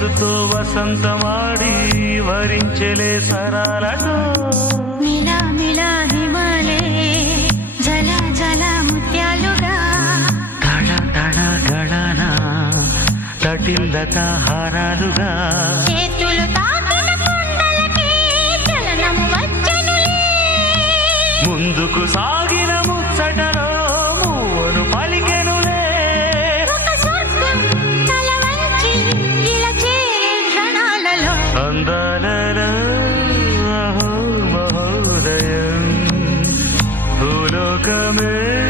వయసుతో వసంతమాడి వరించెలే సరాలతో మిలా మిలా హిమాలే జల జల ముత్యాలుగా తళ తళ గళన తటిల్లత హారాలుగా చేతులు తాకిన కొండలకి చలనము వచ్చనులే ముందుకు సాగిన ముచ్చటలో మూవను పలికెనులే ఒక స్వర్గం తల వంచి ఇలా చేరే క్షణాలలో అందాలలో అహో మహోదయం భూలోకమే